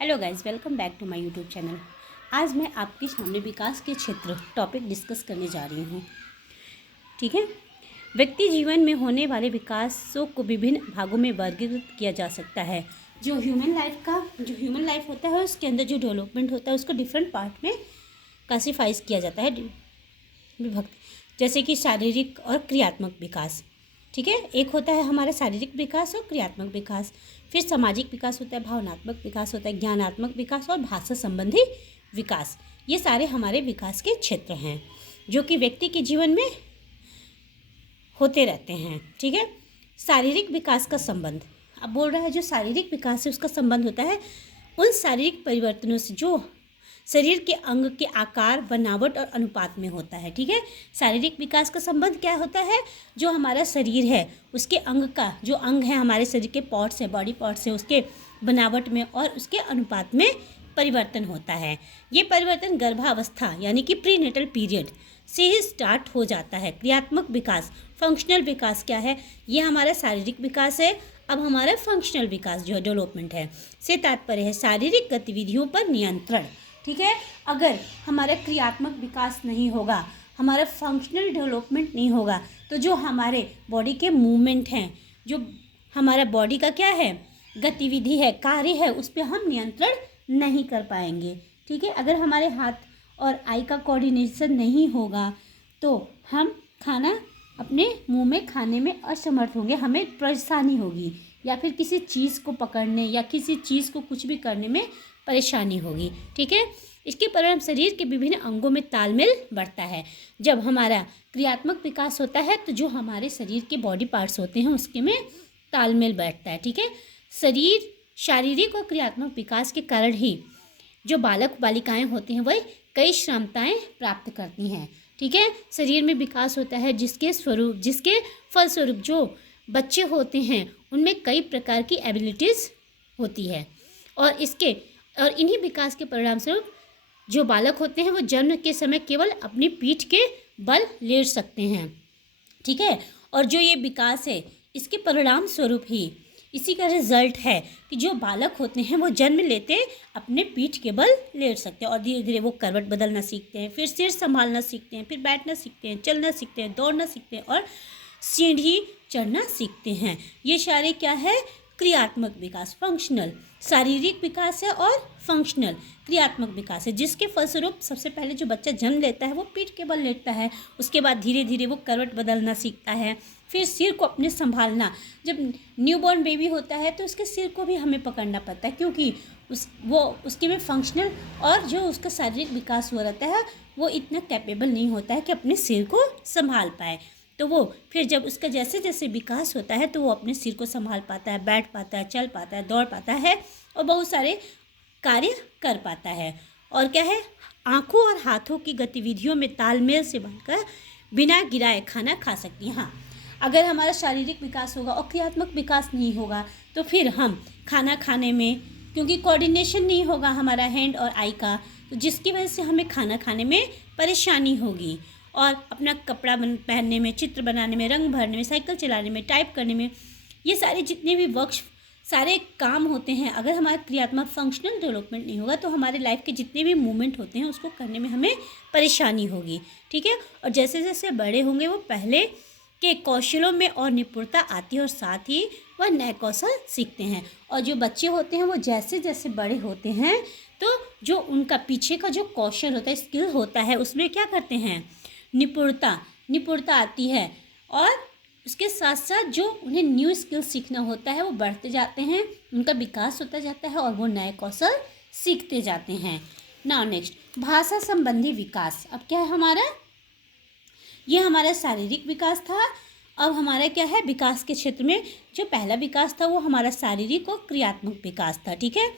Hello guys, welcome back to my YouTube channel. आज मैं आपके सामने विकास के क्षेत्र टॉपिक डिस्कस करने जा रही हूँ। ठीक है। व्यक्ति जीवन में होने वाले विकासों को विभिन्न भागों में वर्गीकृत किया जा सकता है। जो ह्यूमन लाइफ होता है उसके अंदर जो डेवलपमेंट होता है उसको डिफरेंट पार्ट में क्लासीफाइज किया जाता है, विभक्त। जैसे कि शारीरिक और क्रियात्मक विकास। ठीक है, एक होता है हमारा शारीरिक विकास और क्रियात्मक विकास। फिर सामाजिक विकास होता है, भावनात्मक विकास होता है, ज्ञानात्मक विकास और भाषा संबंधी विकास। ये सारे हमारे विकास के क्षेत्र हैं जो कि व्यक्ति के जीवन में होते रहते हैं। ठीक है। शारीरिक विकास का संबंध, अब बोल रहा है जो शारीरिक विकास है उसका संबंध होता है उन शारीरिक परिवर्तनों से जो शरीर के अंग के आकार, बनावट और अनुपात में होता है। ठीक है। शारीरिक विकास का संबंध क्या होता है? जो हमारा शरीर है उसके अंग का, जो अंग है हमारे शरीर के पार्ट्स है, बॉडी पार्ट्स है, उसके बनावट में और उसके अनुपात में परिवर्तन होता है। ये परिवर्तन गर्भावस्था यानी कि प्रीनेटल पीरियड से ही स्टार्ट हो जाता है। क्रियात्मक विकास, फंक्शनल विकास क्या है? ये हमारा शारीरिक विकास है। अब हमारा फंक्शनल विकास जो डेवलपमेंट है से तात्पर्य है शारीरिक गतिविधियों पर नियंत्रण। ठीक है। अगर हमारा क्रियात्मक विकास नहीं होगा, हमारा फंक्शनल डेवलपमेंट नहीं होगा, तो जो हमारे बॉडी के मूवमेंट हैं, जो हमारा बॉडी का क्या है, गतिविधि है, कार्य है, उस पर हम नियंत्रण नहीं कर पाएंगे। ठीक है। अगर हमारे हाथ और आई का कोऑर्डिनेशन नहीं होगा तो हम खाना अपने मुंह में खाने में असमर्थ होंगे, हमें परेशानी होगी, या फिर किसी चीज़ को पकड़ने या किसी चीज़ को कुछ भी करने में परेशानी होगी। ठीक है। इसके परिणाम शरीर के विभिन्न अंगों में तालमेल बढ़ता है। जब हमारा क्रियात्मक विकास होता है तो जो हमारे शरीर के बॉडी पार्ट्स होते हैं उसके में तालमेल बैठता है। ठीक है। शारीरिक और क्रियात्मक विकास के कारण ही जो बालक बालिकाएं होती हैं वह कई क्षमताएं प्राप्त करती हैं। ठीक है। शरीर में विकास होता है जिसके फलस्वरूप जो बच्चे होते हैं उनमें कई प्रकार की एबिलिटीज़ होती है और इन्हीं विकास के परिणाम स्वरूप जो बालक होते हैं वो जन्म के समय केवल अपनी पीठ के बल लेट सकते हैं। ठीक है। और जो ये विकास है इसके परिणाम स्वरूप ही इसी का रिजल्ट है कि जो बालक होते हैं वो जन्म लेते अपने पीठ के बल लेट सकते हैं और धीरे धीरे वो करवट बदलना सीखते हैं, फिर सिर संभालना सीखते हैं, फिर बैठना सीखते हैं, चलना सीखते हैं, दौड़ना सीखते हैं और सीढ़ी चढ़ना सीखते हैं। ये सारे क्या है? क्रियात्मक विकास, फंक्शनल। शारीरिक विकास है और फंक्शनल क्रियात्मक विकास है, जिसके फलस्वरूप सबसे पहले जो बच्चा जन्म लेता है वो पीठ के बल लेटता है, उसके बाद धीरे धीरे वो करवट बदलना सीखता है, फिर सिर को अपने संभालना। जब न्यूबॉर्न बेबी होता है तो उसके सिर को भी हमें पकड़ना पड़ता है क्योंकि उसके में फंक्शनल और जो उसका शारीरिक विकास हो रहता है वो इतना कैपेबल नहीं होता है कि अपने सिर को संभाल पाए। तो वो फिर जब उसका जैसे जैसे विकास होता है तो वो अपने सिर को संभाल पाता है, बैठ पाता है, चल पाता है, दौड़ पाता है और बहुत सारे कार्य कर पाता है। और क्या है? आँखों और हाथों की गतिविधियों में तालमेल से बनकर बिना गिराए खाना खा सकती हैं। हाँ, अगर हमारा शारीरिक विकास होगा और क्रियात्मक विकास नहीं होगा तो फिर हम खाना खाने में, क्योंकि कोऑर्डिनेशन नहीं होगा हमारा हैंड और आई का, तो जिसकी वजह से हमें खाना खाने में परेशानी होगी और अपना कपड़ा पहनने में, चित्र बनाने में, रंग भरने में, साइकिल चलाने में, टाइप करने में, ये सारे जितने भी सारे काम होते हैं, अगर हमारा क्रियात्मक फंक्शनल डेवलपमेंट नहीं होगा तो हमारे लाइफ के जितने भी मूवमेंट होते हैं उसको करने में हमें परेशानी होगी। ठीक है। और जैसे जैसे बड़े होंगे वो पहले के कौशलों में और निपुणता आती है और साथ ही वह नए कौशल सीखते हैं। और जो बच्चे होते हैं वो जैसे जैसे बड़े होते हैं तो जो उनका पीछे का जो कौशल होता है, स्किल होता है, उसमें क्या करते हैं? निपुणता आती है और उसके साथ साथ जो उन्हें न्यू स्किल सीखना होता है वो बढ़ते जाते हैं, उनका विकास होता जाता है और वो नए कौशल सीखते जाते हैं। नाउ नेक्स्ट, भाषा संबंधी विकास। अब क्या है हमारा? ये हमारा शारीरिक विकास था। अब हमारा क्या है? विकास के क्षेत्र में जो पहला विकास था वो हमारा शारीरिक और क्रियात्मक विकास था। ठीक है।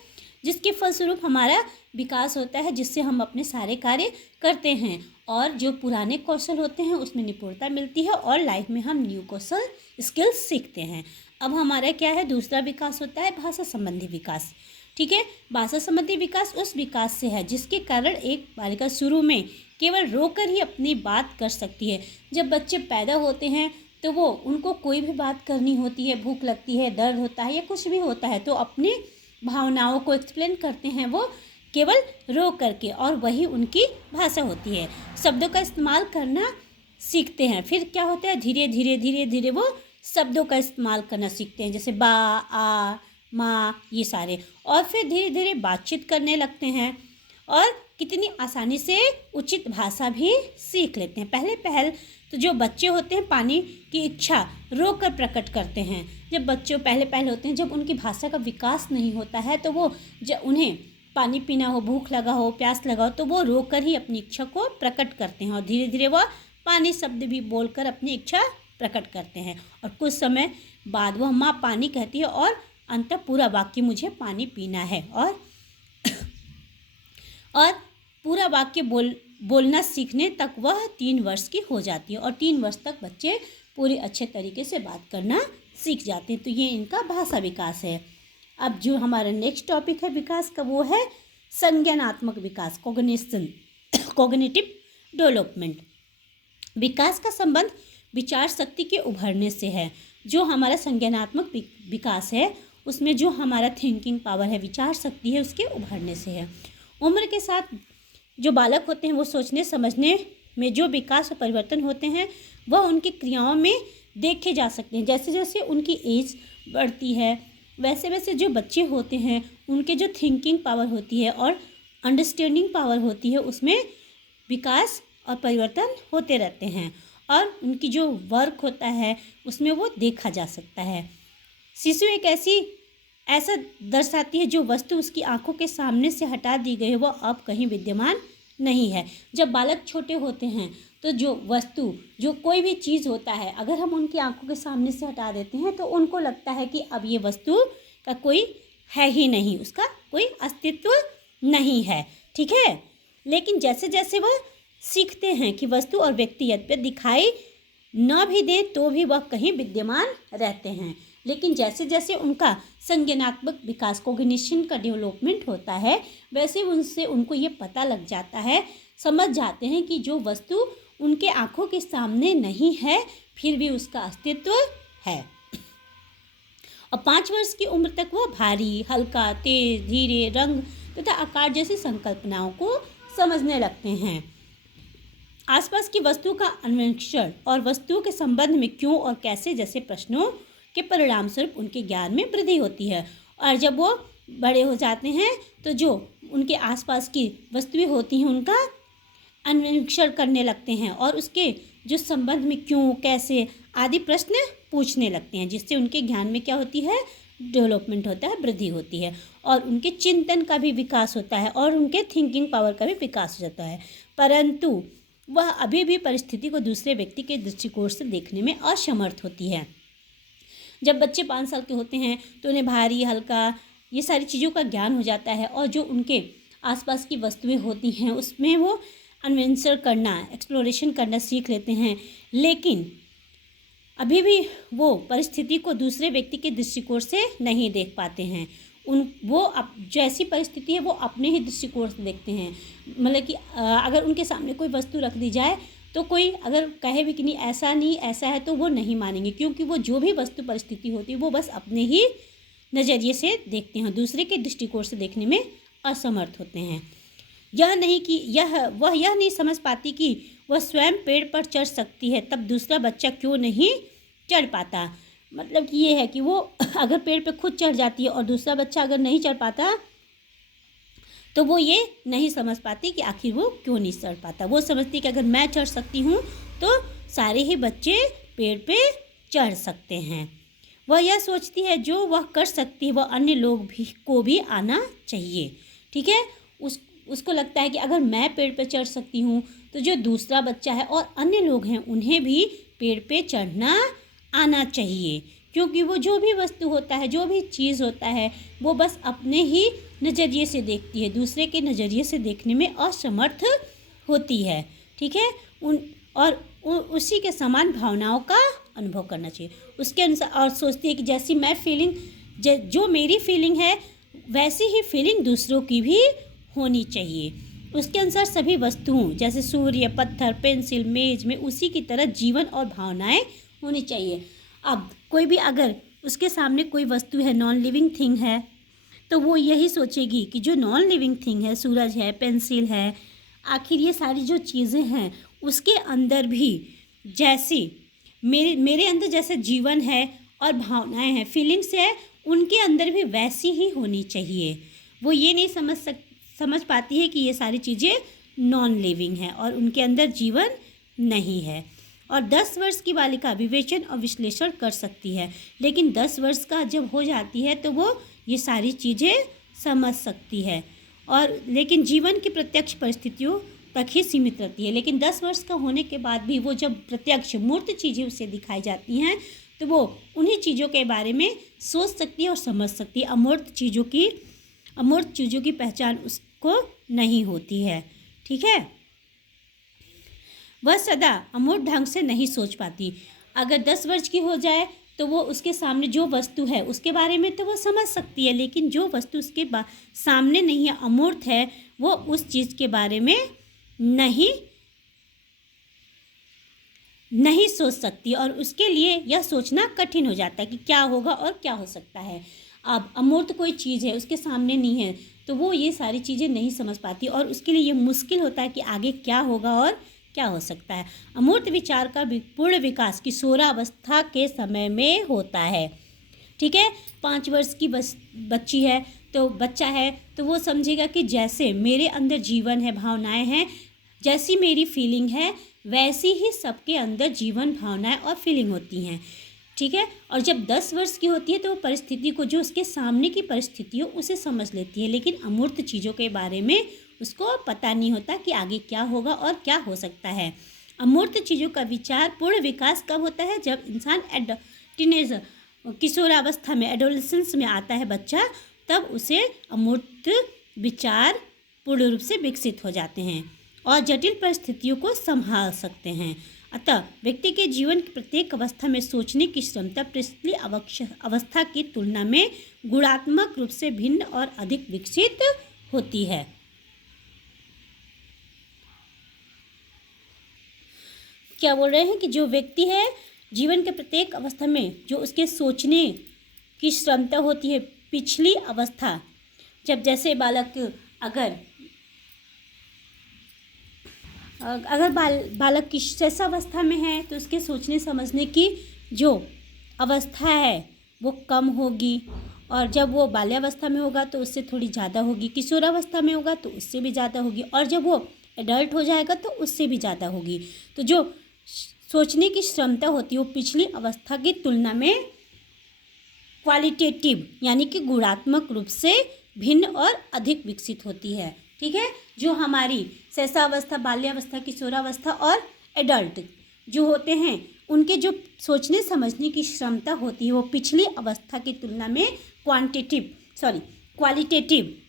जिसके फलस्वरूप हमारा विकास होता है जिससे हम अपने सारे कार्य करते हैं और जो पुराने कौशल होते हैं उसमें निपुणता मिलती है और लाइफ में हम न्यू कौशल स्किल्स सीखते हैं। अब हमारा क्या है? दूसरा विकास होता है भाषा संबंधी विकास। ठीक है। भाषा संबंधी विकास उस विकास से है जिसके कारण एक बालिका शुरू में केवल रोकर ही अपनी बात कर सकती है। जब बच्चे पैदा होते हैं तो वो उनको कोई भी बात करनी होती है, भूख लगती है, दर्द होता है या कुछ भी होता है तो अपने भावनाओं को एक्सप्लेन करते हैं वो केवल रो करके, और वही उनकी भाषा होती है। शब्दों का इस्तेमाल करना सीखते हैं, फिर क्या होता है धीरे धीरे धीरे धीरे वो शब्दों का इस्तेमाल करना सीखते हैं, जैसे बा, आ, माँ, ये सारे, और फिर धीरे धीरे बातचीत करने लगते हैं और कितनी आसानी से उचित भाषा भी सीख लेते हैं। पहले पहल तो जो बच्चे होते हैं पानी की इच्छा रो कर प्रकट करते हैं। जब बच्चे पहले पहले होते हैं, जब उनकी भाषा का विकास नहीं होता है, तो वो जब उन्हें पानी पीना हो, भूख लगा हो, प्यास लगा हो, तो वो रो कर ही अपनी इच्छा को प्रकट करते हैं और धीरे धीरे वो पानी शब्द भी बोलकर अपनी इच्छा प्रकट करते हैं। और कुछ समय बाद वह माँ पानी कहती है और अंत पूरा वाक्य मुझे पानी पीना है, और पूरा वाक्य बोलना सीखने तक वह 3 वर्ष की हो जाती है, और 3 वर्ष तक बच्चे पूरे अच्छे तरीके से बात करना सीख जाते हैं। तो ये इनका भाषा विकास है। अब जो हमारा नेक्स्ट टॉपिक है विकास का, वो है संज्ञानात्मक विकास, कॉग्निटिव डेवलपमेंट। विकास का संबंध विचार शक्ति के उभरने से है। जो हमारा संज्ञानात्मक विकास है उसमें जो हमारा थिंकिंग पावर है, विचार शक्ति है, उसके उभरने से है। उम्र के साथ जो बालक होते हैं वो सोचने समझने में जो विकास और परिवर्तन होते हैं वह उनकी क्रियाओं में देखे जा सकते हैं। जैसे जैसे उनकी एज बढ़ती है वैसे वैसे जो बच्चे होते हैं उनके जो थिंकिंग पावर होती है और अंडरस्टैंडिंग पावर होती है उसमें विकास और परिवर्तन होते रहते हैं, और उनकी जो वर्क होता है उसमें वो देखा जा सकता है। शिशु एक ऐसा दर्शाती है जो वस्तु उसकी आंखों के सामने से हटा दी गई है वो अब कहीं विद्यमान नहीं है। जब बालक छोटे होते हैं तो जो वस्तु, जो कोई भी चीज़ होता है, अगर हम उनकी आंखों के सामने से हटा देते हैं तो उनको लगता है कि अब ये वस्तु का कोई है ही नहीं, उसका कोई अस्तित्व नहीं है, ठीक है। लेकिन जैसे जैसे वह सीखते हैं कि वस्तु और व्यक्ति यद्यपि दिखाई न भी दें तो भी वह कहीं विद्यमान रहते हैं, लेकिन जैसे जैसे उनका संज्ञानात्मक विकास, कॉग्निशन का डेवलपमेंट होता है, वैसे उनसे उनको ये पता लग जाता है, समझ जाते हैं कि जो वस्तु उनके आँखों के सामने नहीं है फिर भी उसका अस्तित्व है। और 5 वर्ष की उम्र तक वह भारी, हल्का, तेज, धीरे, रंग तथा आकार जैसी संकल्पनाओं को समझने लगते हैं। आसपास की वस्तु का अन्वेषण और वस्तुओं के संबंध में क्यों और कैसे जैसे प्रश्नों के परिणाम स्वरूप उनके ज्ञान में वृद्धि होती है। और जब वो बड़े हो जाते हैं तो जो उनके आसपास की वस्तुएं होती हैं उनका अन्वेषण करने लगते हैं और उसके जो संबंध में क्यों, कैसे आदि प्रश्न पूछने लगते हैं, जिससे उनके ज्ञान में क्या होती है, डेवलपमेंट होता है, वृद्धि होती है, और उनके चिंतन का भी विकास होता है और उनके थिंकिंग पावर का भी विकास हो जाता है। परंतु वह अभी भी परिस्थिति को दूसरे व्यक्ति के दृष्टिकोण से देखने में असमर्थ होती है। जब बच्चे 5 साल के होते हैं तो उन्हें भारी, हल्का, ये सारी चीज़ों का ज्ञान हो जाता है, और जो उनके आसपास की वस्तुएं होती हैं उसमें वो अन्वेषण करना, एक्सप्लोरेशन करना सीख लेते हैं। लेकिन अभी भी वो परिस्थिति को दूसरे व्यक्ति के दृष्टिकोण से नहीं देख पाते हैं। जैसी परिस्थिति है वो अपने ही दृष्टिकोण से देखते हैं। मतलब कि अगर उनके सामने कोई वस्तु रख दी जाए तो कोई अगर कहे भी कि नहीं ऐसा है तो वो नहीं मानेंगे, क्योंकि वो जो भी वस्तु परिस्थिति होती है वो बस अपने ही नज़रिए से देखते हैं, दूसरे के दृष्टिकोण से देखने में असमर्थ होते हैं। यह नहीं समझ पाती कि वह स्वयं पेड़ पर चढ़ सकती है, तब दूसरा बच्चा क्यों नहीं चढ़ पाता। मतलब कि ये है कि वो अगर पेड़ पे खुद चढ़ जाती है और दूसरा बच्चा अगर नहीं चढ़ पाता तो वो ये नहीं समझ पाती कि आखिर वो क्यों नहीं चढ़ पाता। वो समझती कि अगर मैं चढ़ सकती हूँ तो सारे ही बच्चे पेड़ पे चढ़ सकते हैं। वह यह सोचती है जो वह कर सकती है वह अन्य लोग को भी आना चाहिए, ठीक है। उसको लगता है कि अगर मैं पेड़ पे चढ़ सकती हूँ तो जो दूसरा बच्चा है और अन्य लोग हैं उन्हें भी पेड़ पे चढ़ना आना चाहिए, क्योंकि वो जो भी वस्तु होता है, जो भी चीज़ होता है, वो बस अपने ही नज़रिए से देखती है, दूसरे के नज़रिए से देखने में असमर्थ होती है, ठीक है। उसी के समान भावनाओं का अनुभव करना चाहिए उसके अनुसार, और सोचती है कि जैसी मैं फीलिंग, जो मेरी फीलिंग है वैसी ही फीलिंग दूसरों की भी होनी चाहिए। उसके अनुसार सभी वस्तुओं जैसे सूर्य, पत्थर, पेंसिल, मेज में उसी की तरह जीवन और भावनाएं होनी चाहिए। अब कोई भी अगर उसके सामने कोई वस्तु है, नॉन लिविंग थिंग है, तो वो यही सोचेगी कि जो नॉन लिविंग थिंग है, सूरज है, पेंसिल है, आखिर ये सारी जो चीज़ें हैं उसके अंदर भी जैसी मेरे अंदर जैसे जीवन है और भावनाएं हैं, फीलिंग्स है, उनके अंदर भी वैसी ही होनी चाहिए। वो ये नहीं समझ पाती है कि ये सारी चीज़ें नॉन लिविंग है और उनके अंदर जीवन नहीं है। और 10 वर्ष की बालिका विवेचन और विश्लेषण कर सकती है, लेकिन 10 वर्ष का जब हो जाती है तो वो ये सारी चीज़ें समझ सकती है, और लेकिन जीवन की प्रत्यक्ष परिस्थितियों तक ही सीमित रहती है। लेकिन 10 वर्ष का होने के बाद भी वो जब प्रत्यक्ष मूर्त चीज़ें उसे दिखाई जाती हैं तो वो उन्हीं चीज़ों के बारे में सोच सकती है और समझ सकती है। अमूर्त चीज़ों की पहचान उसको नहीं होती है। ठीक है, वह सदा अमूर्त ढंग से नहीं सोच पाती। अगर 10 वर्ष की हो जाए तो वो उसके सामने जो वस्तु है उसके बारे में तो वो समझ सकती है, लेकिन जो वस्तु उसके सामने नहीं है, अमूर्त है, वो उस चीज़ के बारे में नहीं सोच सकती और उसके लिए यह सोचना कठिन हो जाता है कि क्या होगा और क्या हो सकता है। अब अमूर्त कोई चीज़ है, उसके सामने नहीं है, तो वो ये सारी चीज़ें नहीं समझ पाती और उसके लिए ये मुश्किल होता है कि आगे क्या होगा और क्या हो सकता है। अमूर्त विचार का पूर्ण विकास किशोरावस्था के समय में होता है। ठीक है, 5 वर्ष की बच्ची है तो बच्चा है तो वो समझेगा कि जैसे मेरे अंदर जीवन है, भावनाएं हैं, जैसी मेरी फीलिंग है वैसी ही सबके अंदर जीवन, भावनाएं और फीलिंग होती हैं। ठीक है, और जब 10 वर्ष की होती है तो वो परिस्थिति को, जो उसके सामने की परिस्थिति हो, उसे समझ लेती है, लेकिन अमूर्त चीज़ों के बारे में उसको पता नहीं होता कि आगे क्या होगा और क्या हो सकता है। अमूर्त चीज़ों का विचार पूर्ण विकास कब होता है? जब इंसान टीनेजर, किशोरावस्था में, एडोलेसेंस में आता है बच्चा, तब उसे अमूर्त विचार पूर्ण रूप से विकसित हो जाते हैं और जटिल परिस्थितियों को संभाल सकते हैं। अतः व्यक्ति के जीवन की प्रत्येक अवस्था में सोचने की क्षमता पिछली अवस्था की तुलना में गुणात्मक रूप से भिन्न और अधिक विकसित होती है। क्या बोल रहे हैं कि जो व्यक्ति है जीवन के प्रत्येक अवस्था में जो उसके सोचने की क्षमता होती है, पिछली अवस्था, जब जैसे बालक अगर बालक की शैशवावस्था में है तो उसके सोचने समझने की जो अवस्था है वो कम होगी, और जब वो बाल्यावस्था में होगा तो उससे थोड़ी ज़्यादा होगी, किशोरावस्था में होगा तो उससे भी ज़्यादा होगी, और जब वो एडल्ट हो जाएगा तो उससे भी ज़्यादा होगी। तो जो सोचने की क्षमता होती है वो पिछली अवस्था की तुलना में क्वालिटेटिव यानी कि गुणात्मक रूप से भिन्न और अधिक विकसित होती है। ठीक है, जो हमारी शैशवावस्था, बाल्यावस्था, किशोरावस्था और एडल्ट जो होते हैं उनके जो सोचने समझने की क्षमता होती है वो पिछली अवस्था की तुलना में क्वालिटेटिव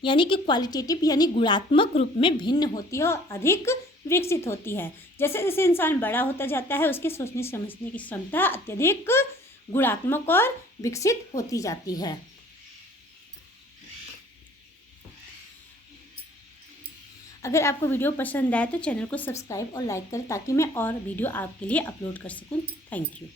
यानी गुणात्मक रूप में भिन्न होती है और अधिक विकसित होती है। जैसे जैसे इंसान बड़ा होता जाता है उसके सोचने समझने की क्षमता अत्यधिक गुणात्मक और विकसित होती जाती है। अगर आपको वीडियो पसंद आए तो चैनल को सब्सक्राइब और लाइक करें ताकि मैं और वीडियो आपके लिए अपलोड कर सकूं। Thank you.